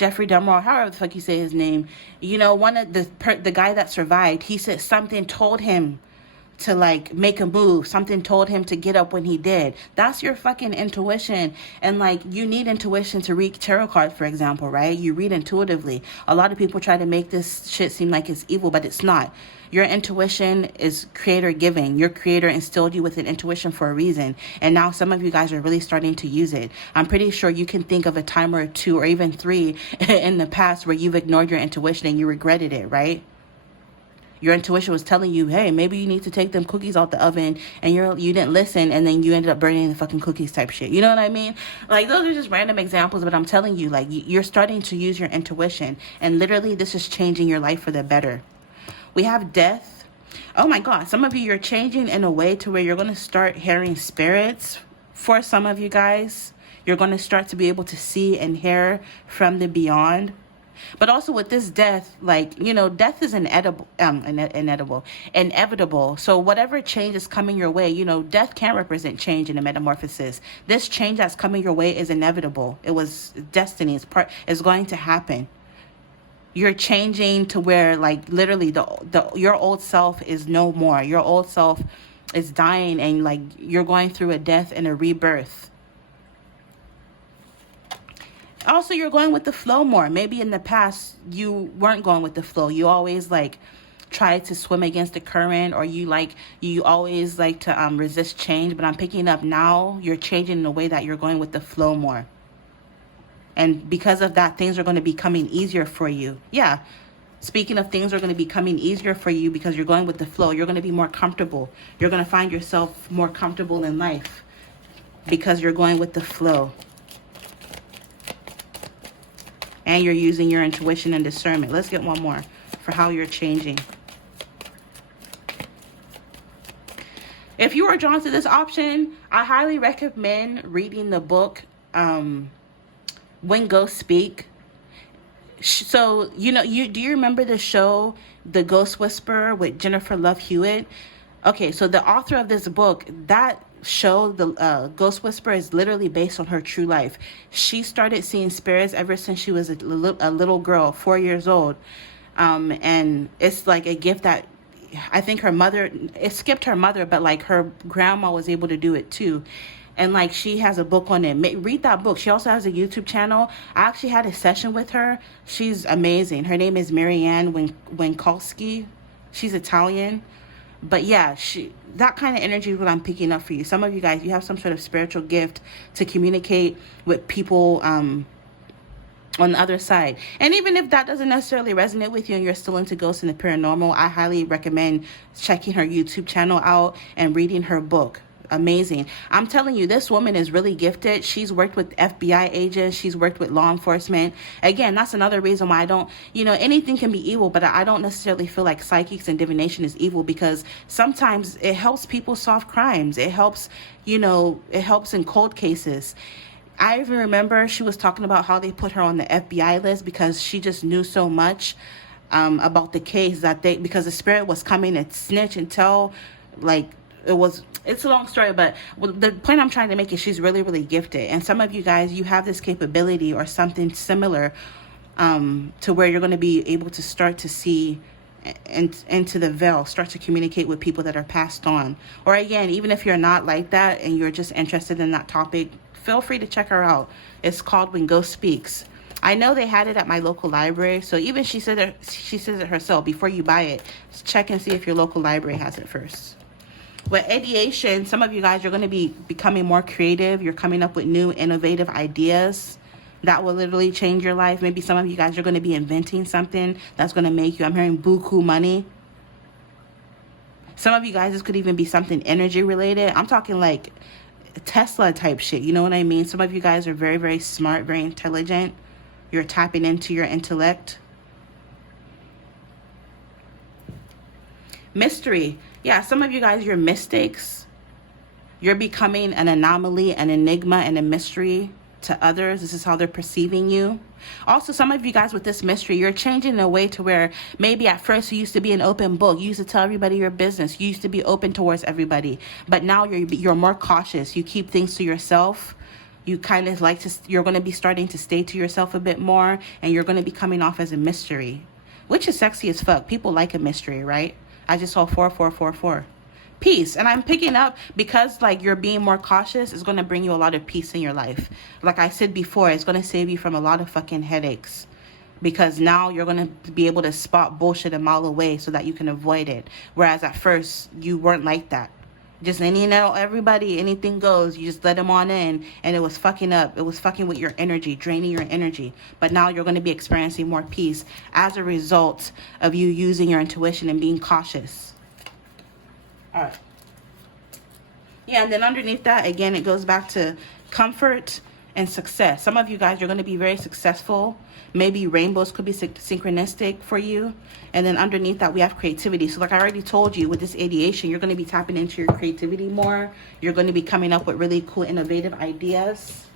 Jeffrey Dahmer, however the fuck you say his name, you know, one of the guy that survived, he said something told him to like make a move. Something told him to get up when he did. That's your fucking intuition. And like, you need intuition to read tarot cards, for example, right? You read intuitively. A lot of people try to make this shit seem like it's evil, but it's not. Your intuition is creator giving. Your creator instilled you with an intuition for a reason. And now some of you guys are really starting to use it. I'm pretty sure you can think of a time or two or even three in the past where you've ignored your intuition and you regretted it, right? Your intuition was telling you, hey, maybe you need to take them cookies out the oven, and you didn't listen, and then you ended up burning the fucking cookies type shit. You know what I mean? Like, those are just random examples, but I'm telling you, like, you're starting to use your intuition, and literally this is changing your life for the better. We have death. Oh my God, some of you, you're changing in a way to where you're going to start hearing spirits. For some of you guys, you're going to start to be able to see and hear from the beyond. But also with this death, like, you know, death is inevitable. So whatever change is coming your way, you know, death can't represent change in a metamorphosis. This change that's coming your way is inevitable. It was destiny. It's going to happen. You're changing to where, like, literally your old self is no more. Your old self is dying, and like, you're going through a death and a rebirth. Also, you're going with the flow more. Maybe in the past, you weren't going with the flow. You always, like, try to swim against the current, or you always like to resist change. But I'm picking up now, you're changing in a way that you're going with the flow more. And because of that, things are going to be coming easier for you. Yeah. Speaking of things are going to be coming easier for you because you're going with the flow. You're going to be more comfortable. You're going to find yourself more comfortable in life because you're going with the flow. And you're using your intuition and discernment. Let's get one more for how you're changing. If you are drawn to this option, I highly recommend reading the book, When Ghosts Speak. So, you know, do you remember the show, The Ghost Whisperer, with Jennifer Love Hewitt? Okay, so the author of this book, that show, the Ghost Whisperer, is literally based on her true life. She started seeing spirits ever since she was a little girl, 4 years old. And it's like a gift that I think her mother, it skipped her mother, but like her grandma was able to do it too. And like, she has a book on it. Read that book. She also has a YouTube channel. I actually had a session with her. She's amazing. Her name is Marianne Winkowski. She's Italian. But yeah, that kind of energy is what I'm picking up for you. Some of you guys, you have some sort of spiritual gift to communicate with people on the other side. And even if that doesn't necessarily resonate with you and you're still into ghosts and the paranormal, I highly recommend checking her YouTube channel out and reading her book. Amazing. I'm telling you, this woman is really gifted. She's worked with FBI agents. She's worked with law enforcement. Again, that's another reason why I don't, you know, anything can be evil, but I don't necessarily feel like psychics and divination is evil, because sometimes it helps people solve crimes. It helps, you know, it helps in cold cases. I even remember she was talking about how they put her on the FBI list because she just knew so much about the case that because the spirit was coming and snitch and tell, like, it's a long story, but the point I'm trying to make is she's really, really gifted. And some of you guys, you have this capability or something similar to where you're going to be able to start to see into the veil, start to communicate with people that are passed on. Or again, even if you're not like that and you're just interested in that topic, feel free to check her out. It's called When Ghost Speaks. I know they had it at my local library, so even she says it herself. Before you buy it, check and see if your local library has it first. With ideation, some of you guys are going to be becoming more creative. You're coming up with new, innovative ideas that will literally change your life. Maybe some of you guys are going to be inventing something that's going to make you, I'm hearing, buku money. Some of you guys, this could even be something energy related. I'm talking like Tesla type shit. You know what I mean? Some of you guys are very, very smart, very intelligent. You're tapping into your intellect. Mystery. Yeah, some of you guys, you're mystics. You're becoming an anomaly, an enigma, and a mystery to others. This is how they're perceiving you. Also, some of you guys with this mystery, you're changing in a way to where maybe at first you used to be an open book. You used to tell everybody your business. You used to be open towards everybody. But now you're more cautious. You keep things to yourself. You kind of like to, you're going to be starting to stay to yourself a bit more, and you're going to be coming off as a mystery, which is sexy as fuck. People like a mystery, right? I just saw 4444. Peace. And I'm picking up, because like you're being more cautious, is going to bring you a lot of peace in your life. Like I said before, it's going to save you from a lot of fucking headaches, because now you're going to be able to spot bullshit a mile away so that you can avoid it. Whereas at first you weren't like that. Just any, everybody, anything goes. You just let them on in, and it was fucking up. It was fucking with your energy, draining your energy. But now you're going to be experiencing more peace as a result of you using your intuition and being cautious. All right. Yeah, and then underneath that, again, it goes back to comfort and success. Some of you guys, you're going to be very successful. Maybe rainbows could be synchronistic for you. And then underneath that, we have creativity. So like I already told you, with this ideation, you're going to be tapping into your creativity more. You're going to be coming up with really cool, innovative ideas.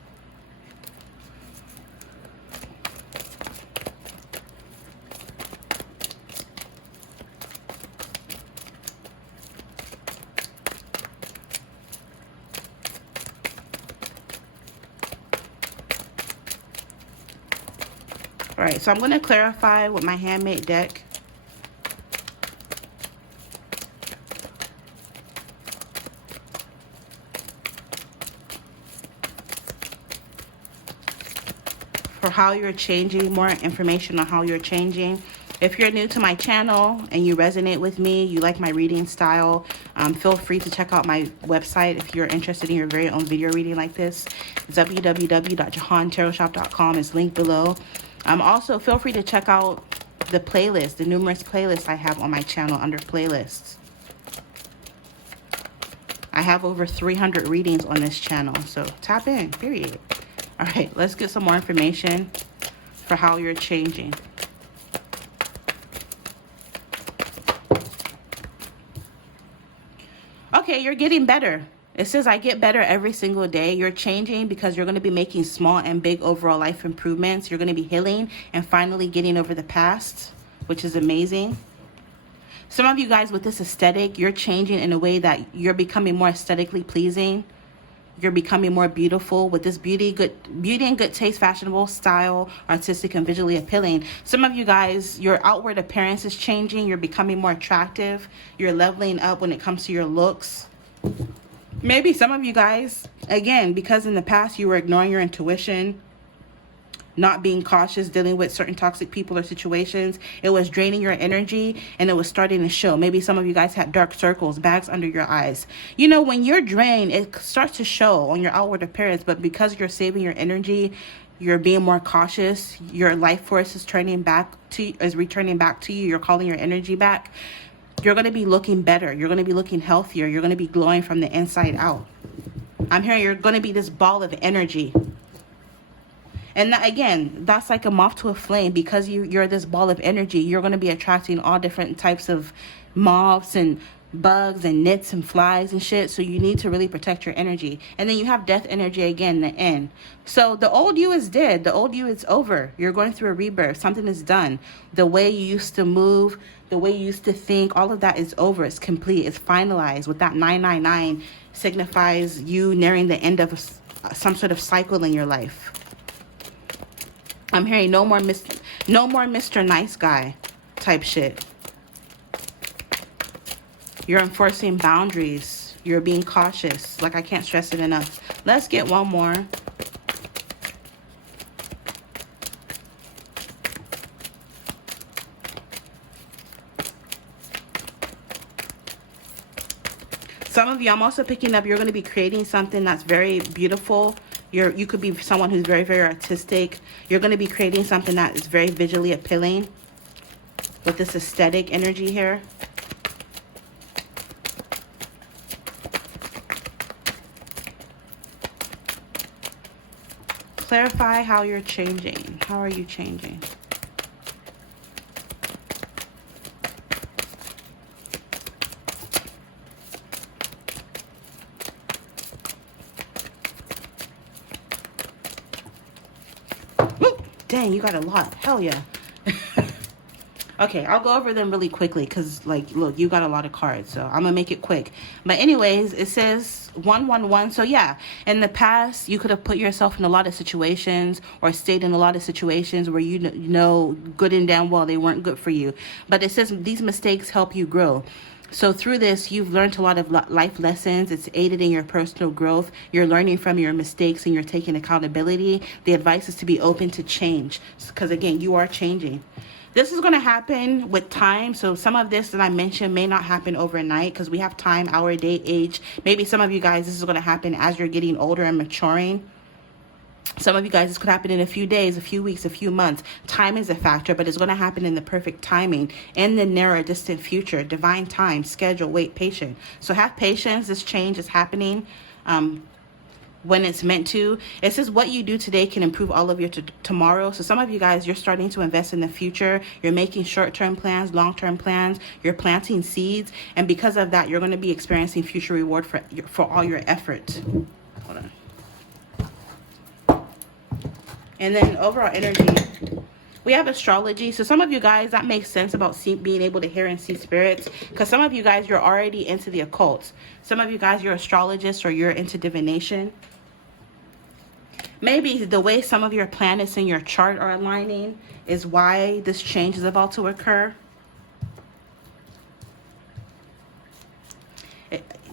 All right, so I'm going to clarify with my handmade deck. For how you're changing, more information on how you're changing. If you're new to my channel and you resonate with me, you like my reading style, feel free to check out my website if you're interested in your very own video reading like this. www.jahantarotshop.com is linked below. Also, feel free to check out the playlist, the numerous playlists I have on my channel under playlists. I have over 300 readings on this channel, so tap in, period. All right, let's get some more information for how you're changing. Okay, you're getting better. It says, I get better every single day. You're changing because you're going to be making small and big overall life improvements. You're going to be healing and finally getting over the past, which is amazing. Some of you guys with this aesthetic, you're changing in a way that you're becoming more aesthetically pleasing. You're becoming more beautiful with this beauty and good taste, fashionable style, artistic and visually appealing. Some of you guys, your outward appearance is changing. You're becoming more attractive. You're leveling up when it comes to your looks. Maybe some of you guys, again, because in the past you were ignoring your intuition, not being cautious, dealing with certain toxic people or situations, it was draining your energy and it was starting to show. Maybe some of you guys had dark circles, bags under your eyes. You know, when you're drained, it starts to show on your outward appearance, but because you're saving your energy, you're being more cautious, your life force is returning back to you, you're calling your energy back. You're going to be looking better. You're going to be looking healthier. You're going to be glowing from the inside out. I'm hearing you're going to be this ball of energy. And that, again, that's like a moth to a flame. Because you're this ball of energy, you're going to be attracting all different types of moths and bugs and nits and flies and shit. So you need to really protect your energy. And then you have death energy again, the end. So the old you is dead. The old you is over. You're going through a rebirth. Something is done. The way you used to move, the way you used to think, all of that is over. It's complete. It's finalized. With that 999 signifies you nearing the end of some sort of cycle in your life. I'm hearing no more Mr. Nice Guy type shit. You're enforcing boundaries. You're being cautious. Like, I can't stress it enough. Let's get one more. Some of you, I'm also picking up, you're going to be creating something that's very beautiful. You could be someone who's very, very artistic. You're going to be creating something that is very visually appealing with this aesthetic energy here. Clarify how you're changing. How are you changing? Woo! Dang, you got a lot. Hell yeah. Okay, I'll go over them really quickly because, like, look, you got a lot of cards, so I'm gonna make it quick. But anyways, it says 111. So yeah, in the past, you could have put yourself in a lot of situations or stayed in a lot of situations where you know good and damn well they weren't good for you. But it says these mistakes help you grow. So through this, you've learned a lot of life lessons. It's aided in your personal growth. You're learning from your mistakes and you're taking accountability. The advice is to be open to change because, again, you are changing. This is going to happen with time. So some of this that I mentioned may not happen overnight because we have time, hour, day, age. Maybe some of you guys, this is going to happen as you're getting older and maturing. Some of you guys, this could happen in a few days, a few weeks, a few months. Time is a factor, but it's going to happen in the perfect timing, in the near or distant future. Divine time, schedule, wait, patient. So have patience. This change is happening when it's meant to. It says what you do today can improve all of your tomorrow. So some of you guys, you're starting to invest in the future. You're making short-term plans, long-term plans. You're planting seeds. And because of that, you're going to be experiencing future reward for all your effort. Hold on. And then overall energy, we have astrology. So some of you guys, that makes sense about being able to hear and see spirits. Because some of you guys, you're already into the occult. Some of you guys, you're astrologists or you're into divination. Maybe the way some of your planets in your chart are aligning is why this change is about to occur.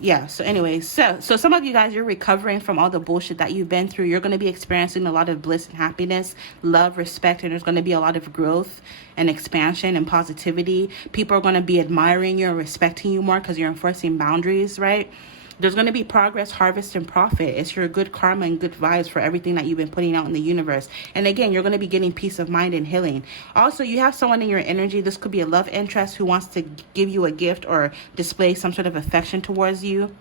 Yeah, so anyways, so some of you guys, you're recovering from all the bullshit that you've been through. You're going to be experiencing a lot of bliss and happiness, love, respect, and there's going to be a lot of growth and expansion and positivity. People are going to be admiring you and respecting you more because you're enforcing boundaries, right? There's going to be progress, harvest, and profit. It's your good karma and good vibes for everything that you've been putting out in the universe. And again, you're going to be getting peace of mind and healing. Also, you have someone in your energy. This could be a love interest who wants to give you a gift or display some sort of affection towards you.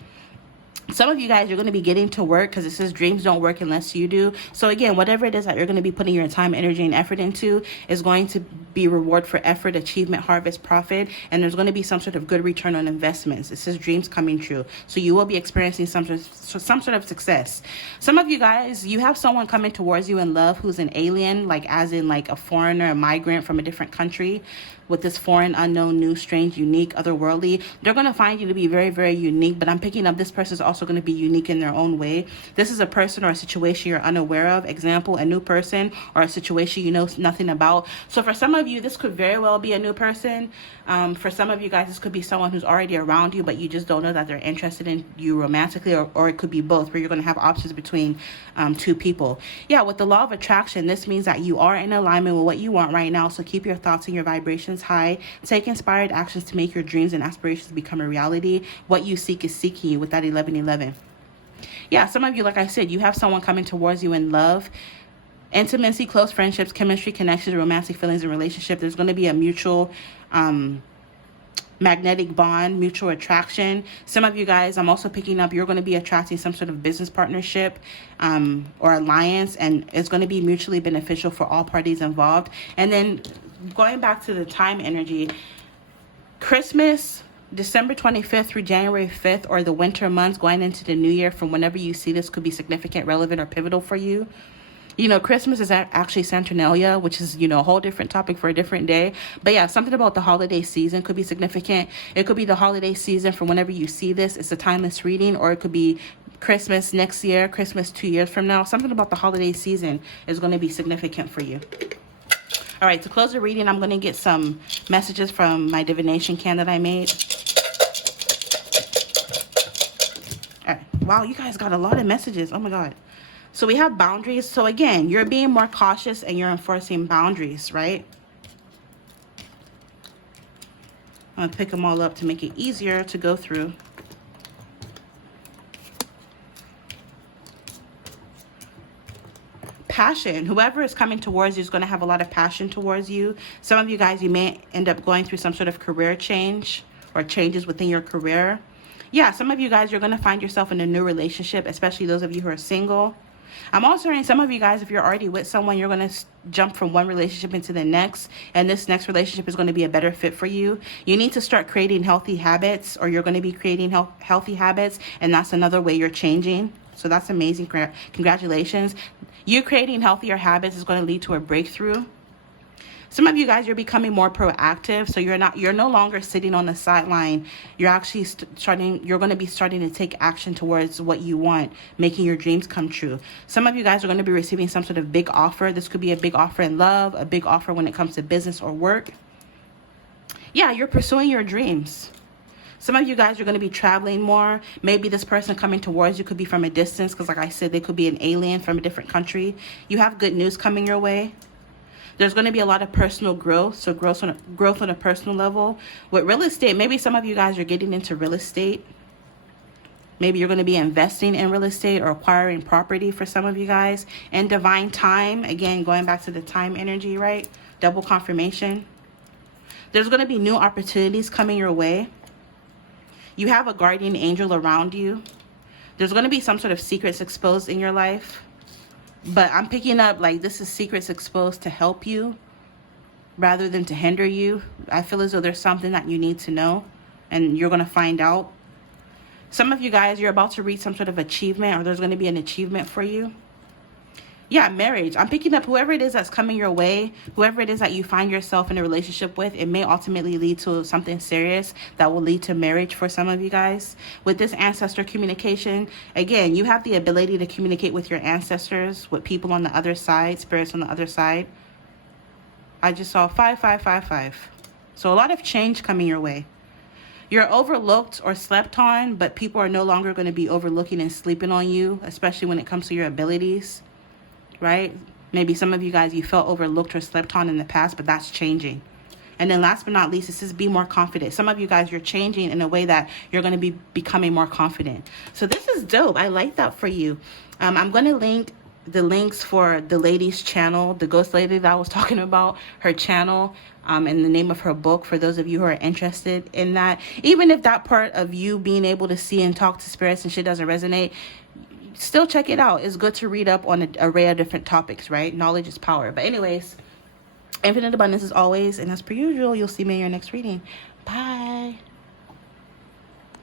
Some of you guys, you're going to be getting to work because it says dreams don't work unless you do. So again, whatever it is that you're going to be putting your time, energy, and effort into is going to be reward for effort, achievement, harvest, profit, and there's going to be some sort of good return on investments. It says dreams coming true. So you will be experiencing some sort of success. Some of you guys, you have someone coming towards you in love who's an alien, like as in like a foreigner, a migrant from a different country. With this foreign, unknown, new, strange, unique, otherworldly, they're going to find you to be very, very unique. But I'm picking up this person is also going to be unique in their own way. This is a person or a situation you're unaware of. Example, a new person or a situation you know nothing about. So for some of you, this could very well be a new person. For some of you guys, this could be someone who's already around you, but you just don't know that they're interested in you romantically, or it could be both, where you're going to have options between two people. Yeah, with the law of attraction, this means that you are in alignment with what you want right now. So keep your thoughts and your vibrations high. Take inspired actions to make your dreams and aspirations become a reality. What you seek is seeking you with that 1111. Yeah, some of you, like I said, you have someone coming towards you in love. Intimacy, close friendships, chemistry, connections, romantic feelings, and relationship. There's going to be a mutual magnetic bond, mutual attraction. Some of you guys, I'm also picking up, you're going to be attracting some sort of business partnership or alliance, and it's going to be mutually beneficial for all parties involved. And then going back to the time energy, Christmas, December 25th through January 5th, or the winter months going into the new year, from whenever you see this, could be significant, relevant, or pivotal for you. You know, Christmas is actually Saturnalia, which is, you know, a whole different topic for a different day. But yeah, something about the holiday season could be significant. It could be the holiday season from whenever you see this. It's a timeless reading, or it could be Christmas next year, Christmas 2 years from now. Something about the holiday season is going to be significant for you. All right, to close the reading, I'm going to get some messages from my divination can that I made. All right. Wow, you guys got a lot of messages. Oh my God. So we have boundaries. So again, you're being more cautious and you're enforcing boundaries, right? I'm going to pick them all up to make it easier to go through. Passion. Whoever is coming towards you is going to have a lot of passion towards you. Some of you guys, you may end up going through some sort of career change or changes within your career. Yeah, some of you guys, you're going to find yourself in a new relationship, especially those of you who are single. I'm also hearing some of you guys, if you're already with someone, you're going to jump from one relationship into the next, and this next relationship is going to be a better fit for you. You need to start creating healthy habits, or you're going to be creating healthy habits, and that's another way you're changing. So that's amazing. Congratulations. You creating healthier habits is going to lead to a breakthrough. Some of you guys, you're becoming more proactive. So you're no longer sitting on the sideline. You're actually you're going to be starting to take action towards what you want, making your dreams come true. Some of you guys are going to be receiving some sort of big offer. This could be a big offer in love, a big offer when it comes to business or work. Yeah, you're pursuing your dreams. Some of you guys are going to be traveling more. Maybe this person coming towards you could be from a distance, because like I said, they could be an alien from a different country. You have good news coming your way. There's going to be a lot of personal growth, so growth on a personal level. With real estate, maybe some of you guys are getting into real estate. Maybe you're going to be investing in real estate or acquiring property for some of you guys. And divine time, again, going back to the time energy, right? Double confirmation. There's going to be new opportunities coming your way. You have a guardian angel around you. There's going to be some sort of secrets exposed in your life. But I'm picking up like this is secrets exposed to help you rather than to hinder you. I feel as though there's something that you need to know and you're going to find out. Some of you guys, you're about to reach some sort of achievement, or there's going to be an achievement for you. Yeah, marriage. I'm picking up whoever it is that's coming your way, whoever it is that you find yourself in a relationship with. It may ultimately lead to something serious that will lead to marriage for some of you guys. With this ancestor communication, again, you have the ability to communicate with your ancestors, with people on the other side, spirits on the other side. I just saw 5555. So a lot of change coming your way. You're overlooked or slept on, but people are no longer going to be overlooking and sleeping on you, especially when it comes to your abilities. Right? Maybe some of you guys, you felt overlooked or slept on in the past, but that's changing. And then last but not least, this is be more confident. Some of you guys, you're changing in a way that you're going to be becoming more confident. So this is dope. I like that for you. I'm going to link the links for the lady's channel, the ghost lady that I was talking about, her channel, and the name of her book for those of you who are interested in that. Even if that part of you being able to see and talk to spirits and shit doesn't resonate, still check it out. It's good to read up on an array of different topics, right? Knowledge is power. But anyways, infinite abundance as always, and as per usual, you'll see me in your next reading. Bye.